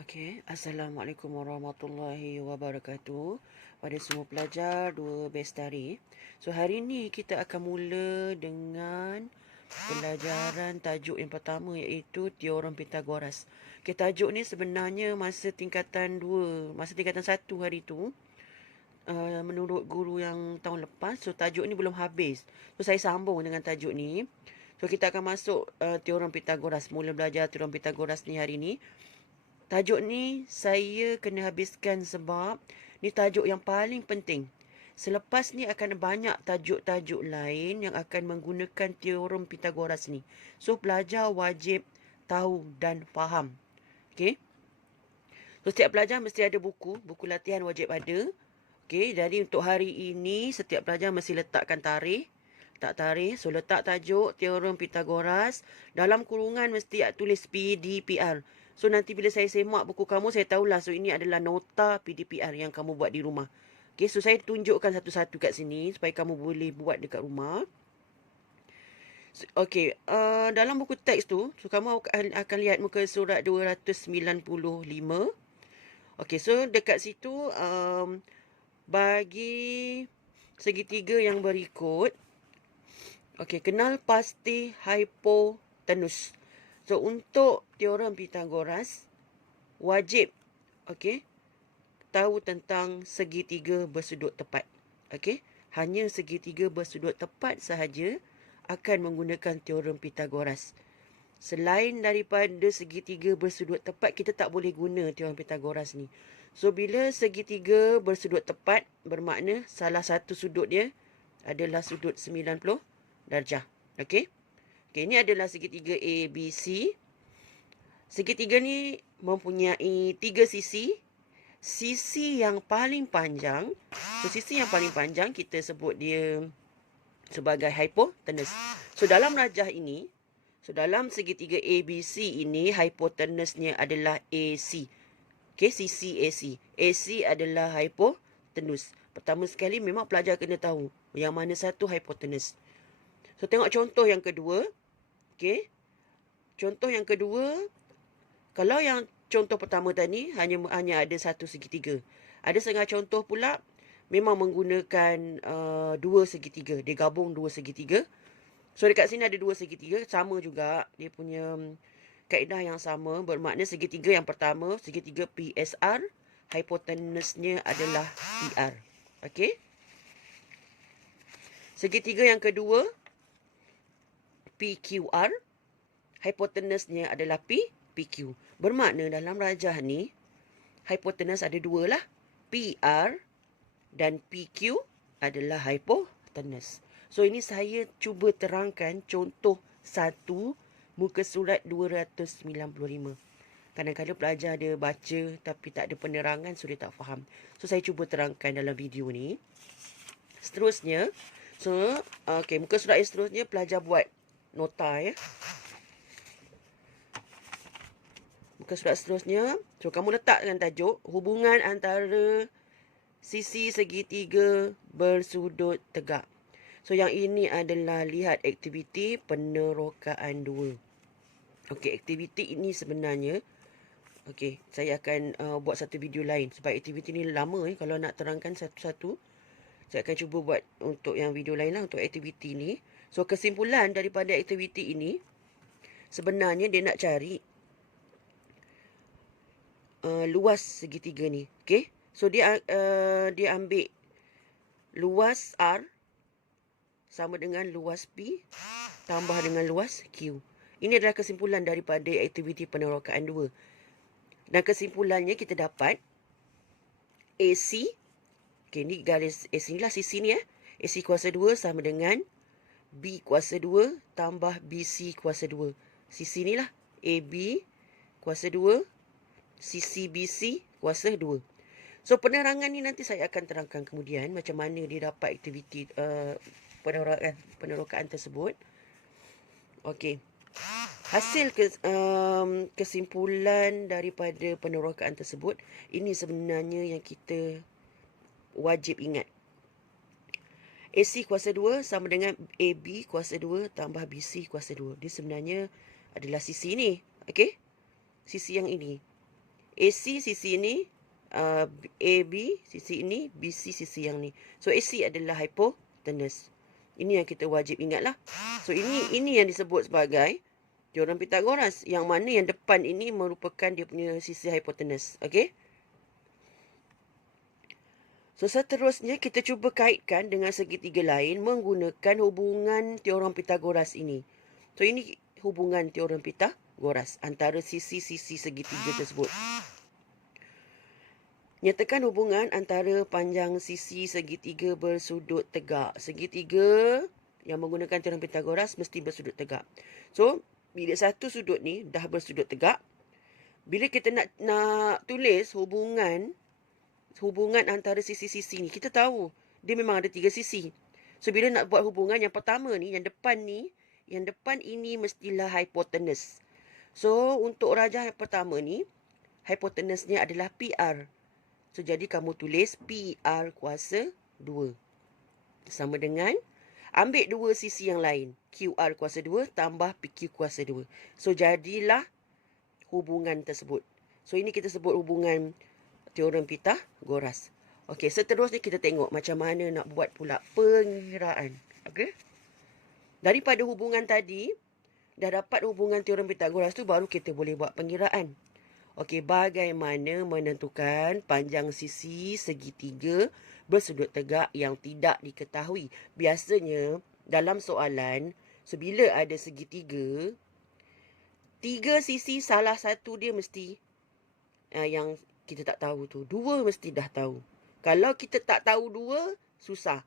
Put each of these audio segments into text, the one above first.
Okey, Assalamualaikum warahmatullahi wabarakatuh. Pada semua pelajar 2 Bestari. So hari ni kita akan mula dengan pelajaran tajuk yang pertama, iaitu Teorem Pythagoras. Okey, tajuk ni sebenarnya masa tingkatan 2, masa tingkatan 1 hari tu, menurut guru yang tahun lepas. So tajuk ni belum habis. So saya sambung dengan tajuk ni. So kita akan masuk Teorem Pythagoras. Mula belajar Teorem Pythagoras ni hari ni. Tajuk ni saya kena habiskan sebab ni tajuk yang paling penting. Selepas ni akan banyak tajuk-tajuk lain yang akan menggunakan teorem Pythagoras ni. So pelajar wajib tahu dan faham. Okey. So setiap pelajar mesti ada buku latihan wajib ada. Okey, jadi untuk hari ini setiap pelajar mesti letakkan tarikh. Tak tarikh, so letak tajuk teorem Pythagoras. Dalam kurungan mesti tulis PDPR. So nanti bila saya semak buku kamu, saya tahulah. So ini adalah nota PDPR yang kamu buat di rumah. Okay, so saya tunjukkan satu-satu kat sini supaya kamu boleh buat dekat rumah. Okay, dalam buku teks tu, so kamu akan lihat muka surat 295. Okay, so dekat situ bagi segitiga yang berikut. Okay, kenal pasti hipotenus. So, untuk teorem Pythagoras, wajib, okay, tahu tentang segitiga bersudut tepat. Okay, hanya segitiga bersudut tepat sahaja akan menggunakan teorem Pythagoras. Selain daripada segitiga bersudut tepat, kita tak boleh guna teorem Pythagoras ni. So, bila segitiga bersudut tepat, bermakna salah satu sudut dia adalah sudut 90 darjah. Okay. Okay, ini adalah segitiga ABC. Segitiga ni mempunyai 3 sisi. Sisi yang paling panjang, so sisi yang paling panjang kita sebut dia sebagai hipotenus. So dalam rajah ini, so dalam segitiga ABC ini, hipotenusnya adalah AC. Okay, sisi AC. AC adalah hipotenus. Pertama sekali memang pelajar kena tahu yang mana satu hipotenus. So tengok contoh yang kedua. Okay. Contoh yang kedua, kalau yang contoh pertama tadi hanya ada satu segitiga. Ada setengah contoh pula memang menggunakan dua segitiga. Dia gabung dua segitiga. So dekat sini ada dua segitiga. Sama juga. Dia punya kaedah yang sama. Bermakna segitiga yang pertama, segitiga PSR. Hipotenusnya adalah PR. Okay. Segitiga yang kedua, PQR. Hipotenusnya adalah PQ. Bermakna dalam rajah ni, hipotenus ada dua lah. PR dan PQ adalah hipotenus. So ini saya cuba terangkan contoh 1 muka surat 295. Kadang-kadang pelajar dia baca tapi tak ada penerangan, so dia tak faham. So saya cuba terangkan dalam video ni. Seterusnya, so okay, muka surat yang seterusnya pelajar buat nota ya. Muka surat seterusnya, so kamu letakkan tajuk hubungan antara sisi segitiga bersudut tegak. So yang ini adalah lihat aktiviti penerokaan 2. Okey, aktiviti ini sebenarnya, okey, saya akan buat satu video lain sebab aktiviti ni lama kalau nak terangkan satu-satu. Saya akan cuba buat untuk yang video lain lah untuk aktiviti ni. So kesimpulan daripada aktiviti ini, sebenarnya dia nak cari luas segitiga ni. Okay. So dia ambil luas R sama dengan luas P tambah dengan luas Q. Ini adalah kesimpulan daripada aktiviti penerokaan 2. Dan kesimpulannya kita dapat AC. Okay, ni garis AC ni lah sisi ni . AC kuasa 2 sama dengan B kuasa 2 tambah BC kuasa 2. Sisi ni lah AB kuasa 2, sisi BC kuasa 2. So penerangan ni nanti saya akan terangkan kemudian macam mana dia dapat aktiviti penerokaan tersebut. Okey. Hasil kesimpulan daripada penerokaan tersebut, ini sebenarnya yang kita wajib ingat. AC kuasa 2 sama dengan AB kuasa 2 tambah BC kuasa 2. Dia sebenarnya adalah sisi ni. Okey? Sisi yang ini. AC sisi ni, AB sisi ini, BC sisi yang ni. So AC adalah hypotenuse. Ini yang kita wajib ingatlah. So ini yang disebut sebagai teorem Pythagoras, yang mana yang depan ini merupakan dia punya sisi hypotenuse. Okey. So seterusnya kita cuba kaitkan dengan segitiga lain menggunakan hubungan teorem Pythagoras ini. So ini hubungan teorem Pythagoras antara sisi-sisi segitiga tersebut. Nyatakan hubungan antara panjang sisi segitiga bersudut tegak. Segitiga yang menggunakan teorem Pythagoras mesti bersudut tegak. So, bila satu sudut ni dah bersudut tegak, bila kita nak tulis hubungan antara sisi-sisi ni, kita tahu dia memang ada 3 sisi. So, bila nak buat hubungan yang pertama ni, yang depan ini mestilah hypotenuse. So, untuk rajah yang pertama ni, hypotenuse-nya adalah PR. So, jadi kamu tulis PR kuasa 2. Sama dengan, ambil 2 sisi yang lain. QR kuasa 2 tambah PQ kuasa 2. So, jadilah hubungan tersebut. So, ini kita sebut hubungan teorem Pythagoras. Okey, seterusnya kita tengok macam mana nak buat pula pengiraan. Okey. Daripada hubungan tadi, dah dapat hubungan teorem Pythagoras tu, baru kita boleh buat pengiraan. Okey, bagaimana menentukan panjang sisi segitiga bersudut tegak yang tidak diketahui? Biasanya, dalam soalan, bila ada segitiga, 3 sisi salah satu dia mesti yang kita tak tahu tu. 2 mesti dah tahu. Kalau kita tak tahu 2, susah.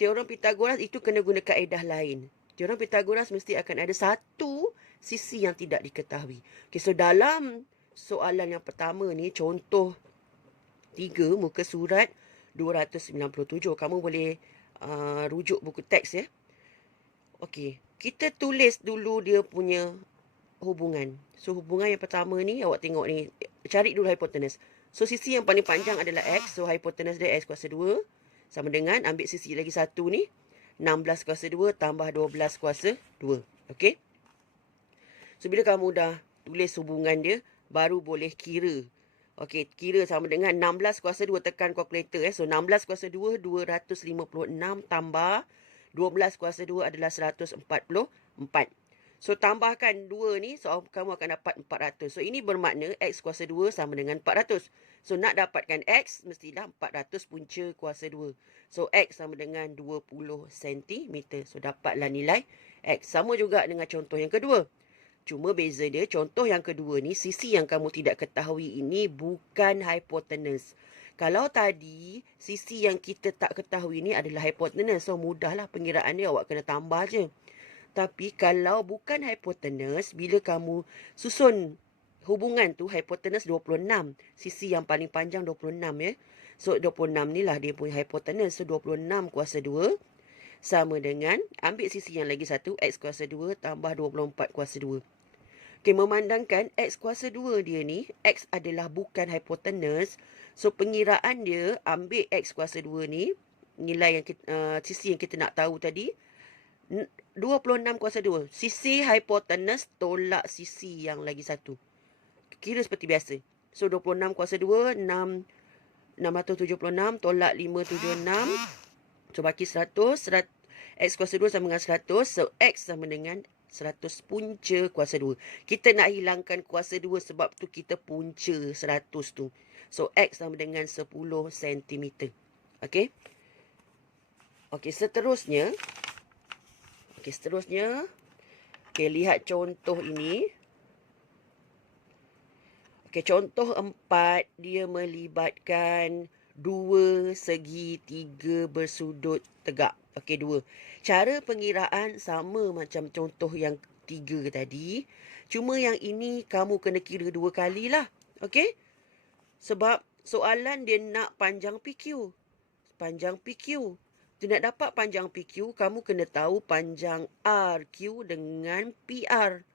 Teorem Pythagoras itu kena guna kaedah lain. Teorem Pythagoras mesti akan ada satu sisi yang tidak diketahui. Okay, so dalam soalan yang pertama ni, contoh 3, muka surat 297. Kamu boleh rujuk buku teks ya. Okey, kita tulis dulu dia punya hubungan. So, hubungan yang pertama ni, awak tengok ni, cari dulu hypotenuse. So, sisi yang paling panjang adalah X. So, hypotenuse dia X kuasa 2. Sama dengan, ambil sisi lagi satu ni, 16 kuasa 2 tambah 12 kuasa 2. Okey. So, bila kamu dah tulis hubungan dia, baru boleh kira. Okey, kira sama dengan 16 kuasa 2, tekan kalkulator. So, 16 kuasa 2, 256 tambah 12 kuasa 2 adalah 144. So, tambahkan 2 ni, so kamu akan dapat 400. So, ini bermakna X kuasa 2 sama dengan 400. So, nak dapatkan X, mestilah 400 punca kuasa 2. So, X sama dengan 20 cm. So, dapatlah nilai X. Sama juga dengan contoh yang kedua. Cuma beza dia, contoh yang kedua ni, sisi yang kamu tidak ketahui ini bukan hypotenuse. Kalau tadi, sisi yang kita tak ketahui ni adalah hypotenuse. So, mudahlah pengiraan dia, awak kena tambah je. Tapi kalau bukan hypotenuse, bila kamu susun hubungan tu, hypotenuse 26. Sisi yang paling panjang 26 ya. So, 26 ni lah dia punya hypotenuse. So, 26 kuasa 2 sama dengan, ambil sisi yang lagi satu, X kuasa 2 tambah 24 kuasa 2. Okay, memandangkan X kuasa 2 dia ni, X adalah bukan hypotenuse. So, pengiraan dia, ambil X kuasa 2 ni, nilai yang sisi yang kita nak tahu tadi, 26 kuasa 2. Sisi hypotenuse tolak sisi yang lagi satu. Kira seperti biasa. So, 26 kuasa 2, 676 tolak 576. So, baki 100. X kuasa 2 sama dengan 100. So, X sama dengan 100 punca kuasa 2. Kita nak hilangkan kuasa 2 sebab tu kita punca 100 tu. So, X sama dengan 10 cm. Okey. Okey, seterusnya. Okey, lihat contoh ini. Okey, contoh 4, dia melibatkan 2 segitiga bersudut tegak. Okey, 2. Cara pengiraan sama macam contoh yang 3 tadi. Cuma yang ini kamu kena kira 2 kali lah. Okey? Sebab soalan dia nak panjang PQ. Panjang PQ. Untuk nak dapat panjang PQ, kamu kena tahu panjang RQ dengan PR.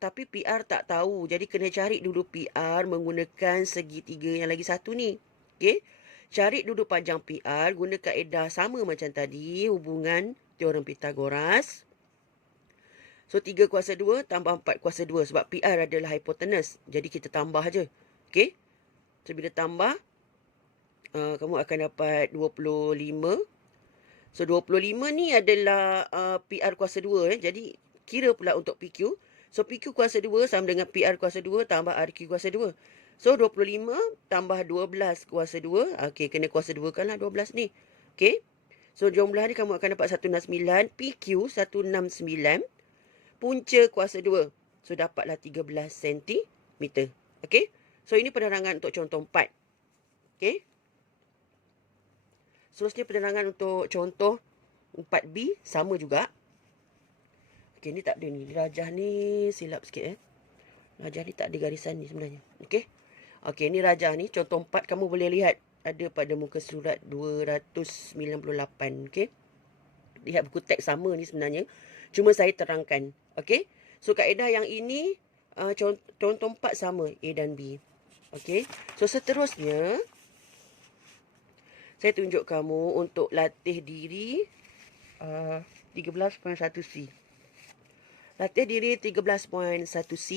Tapi PR tak tahu. Jadi kena cari dulu PR menggunakan segitiga yang lagi satu ni. Okey? Cari dulu panjang PR. Guna kaedah sama macam tadi. Hubungan teorem Pythagoras. So, 3 kuasa 2 tambah 4 kuasa 2. Sebab PR adalah hypotenuse. Jadi kita tambah je. Okey. So, bila tambah, kamu akan dapat 25. So, 25 ni adalah PR kuasa 2. Jadi, kira pula untuk PQ. So, PQ kuasa 2 sama dengan PR kuasa 2 tambah RQ kuasa 2. So, 25 tambah 12 kuasa 2. Okey, kena kuasa 2 kan lah 12 ni. Okey. So, jumlah ni kamu akan dapat 169. PQ 169. Punca kuasa 2. So, dapatlah 13 cm. Okey. So, ini penerangan untuk contoh 4. Okey. Seterusnya penerangan untuk contoh 4B. Sama juga. Okey, ni tak ada ni. Rajah ni silap sikit. Rajah ni tak ada garisan ni sebenarnya. Okey. Okey, ni rajah ni. Contoh 4 kamu boleh lihat. Ada pada muka surat 298. Okey. Lihat buku teks sama ni sebenarnya. Cuma saya terangkan. Okey. So, kaedah yang ini, contoh 4 sama A dan B. Okey. So, seterusnya, saya tunjuk kamu untuk latih diri 13.1C. Latih diri 13.1C.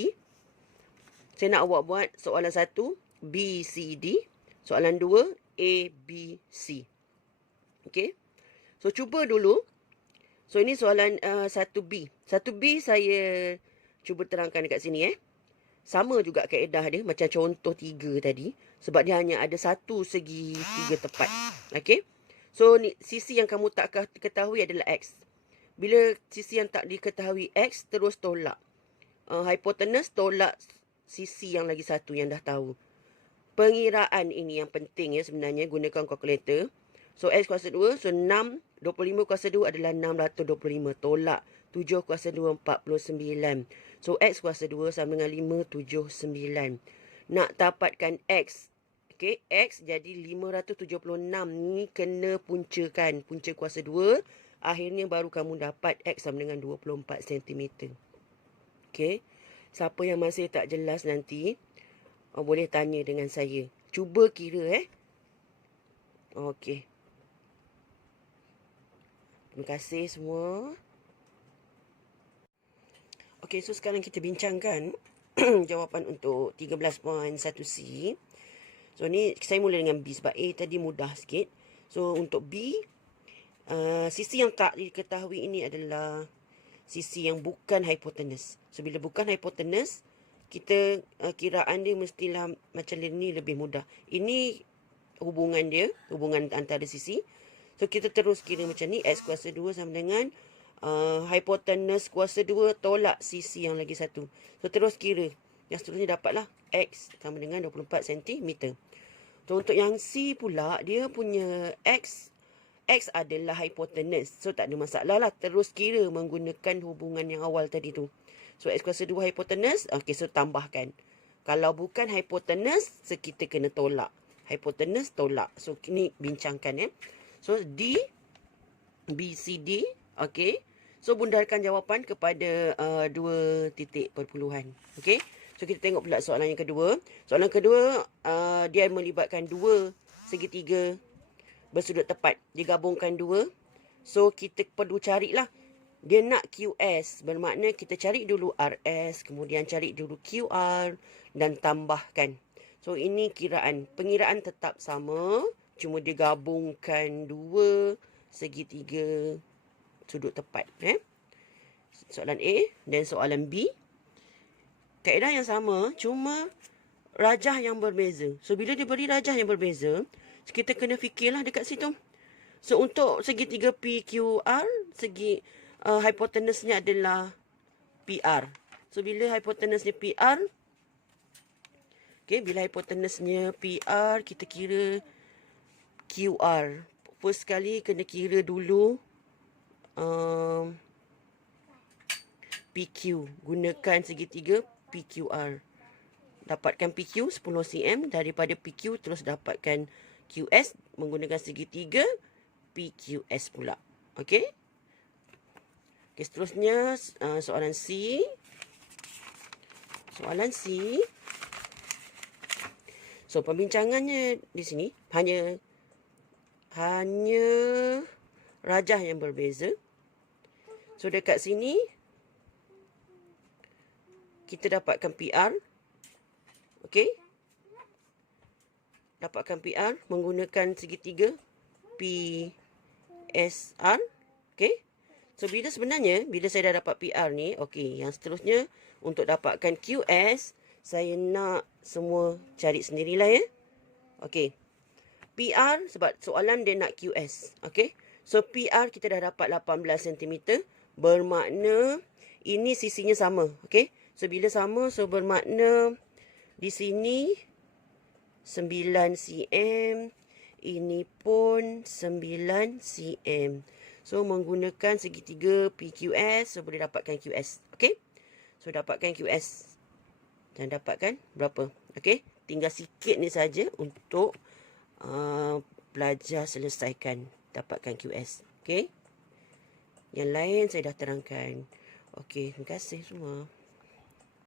Saya nak awak buat soalan 1, B, C, D. Soalan 2, A, B, C. Okey. So, cuba dulu. So, ini soalan 1B. 1B saya cuba terangkan dekat sini. Sama juga kaedah dia macam contoh 3 tadi. Sebab dia hanya ada satu segi 3 tepat. Okey. So, ni, sisi yang kamu tak ketahui adalah X. Bila sisi yang tak diketahui X, terus tolak. Hipotenus tolak sisi yang lagi satu yang dah tahu. Pengiraan ini yang penting sebenarnya. Gunakan kalkulator. So, X kuasa 2. So, 6. 25 kuasa 2 adalah 625. Tolak. 7 kuasa 2, 49. So, X kuasa 2 sama dengan 579. Nak dapatkan X. Okey, X jadi 576. Ni kena puncakan. Punca kuasa 2. Akhirnya baru kamu dapat X sama dengan 24 cm. Okey. Siapa yang masih tak jelas nanti, boleh tanya dengan saya. Cuba kira. Okey. Terima kasih semua. Okey, so sekarang kita bincangkan jawapan untuk 13.1C. So, ni saya mula dengan B sebab A tadi mudah sikit. So, untuk B, sisi yang tak diketahui ini adalah sisi yang bukan hipotenus. So, bila bukan hipotenus, kita kiraan dia mestilah macam ni lebih mudah. Ini hubungan dia, hubungan antara sisi. So, kita terus kira macam ni. X kuasa 2 sama dengan hipotenus kuasa 2 tolak sisi yang lagi satu. So, terus kira. Yang seterusnya dapatlah X sama dengan 24 cm. So, untuk yang C pula, dia punya X adalah hipotenus. So, tak ada masalah lah. Terus kira menggunakan hubungan yang awal tadi tu. So, X kuasa 2 hipotenus. Okey, so tambahkan. Kalau bukan hipotenus, so kita kena tolak. Hipotenus tolak. So, ni bincangkan. So, D, B, C, D. Okey. So, bundarkan jawapan kepada 2 titik perpuluhan. Okey. So, kita tengok pula soalan yang kedua. Soalan kedua, dia melibatkan 2 segitiga bersudut tepat. Digabungkan 2. So, kita perlu carilah. Dia nak QS. Bermakna kita cari dulu RS. Kemudian cari dulu QR. Dan tambahkan. So, ini kiraan. Pengiraan tetap sama. Cuma digabungkan 2 segitiga sudut tepat. Soalan A dan soalan B. Kaedah yang sama, cuma rajah yang berbeza. So, bila dia beri rajah yang berbeza, kita kena fikirlah dekat situ. So, untuk segitiga PQR, segi hipotenusnya adalah PR. So, bila hipotenusnya PR, bila hipotenusnya PR, kita kira QR. First sekali, kena kira dulu PQ. Gunakan segitiga PQR. Dapatkan PQ 10 cm. Daripada PQ terus dapatkan QS menggunakan segitiga PQS pula. Okey. Okey, seterusnya soalan C. Soalan C. So, pembincangannya di sini hanya rajah yang berbeza. So, dekat sini kita dapatkan PR. Okey. dapatkan PR menggunakan segitiga PSR. Okey. So, sebenarnya, bila saya dah dapat PR ni, okey, yang seterusnya, untuk dapatkan QS, saya nak semua cari sendirilah ya. Okey. PR, sebab soalan dia nak QS. Okey. So, PR kita dah dapat 18 cm. Bermakna, ini sisinya sama. Okey. So, bila sama, so bermakna, di sini, 9 cm. Ini pun 9 cm. So, menggunakan segitiga PQS, so boleh dapatkan QS. Okey? So, dapatkan QS. Dan dapatkan berapa? Okey? Tinggal sikit ni saja untuk belajar selesaikan. Dapatkan QS. Okey? Yang lain saya dah terangkan. Okey, terima kasih semua.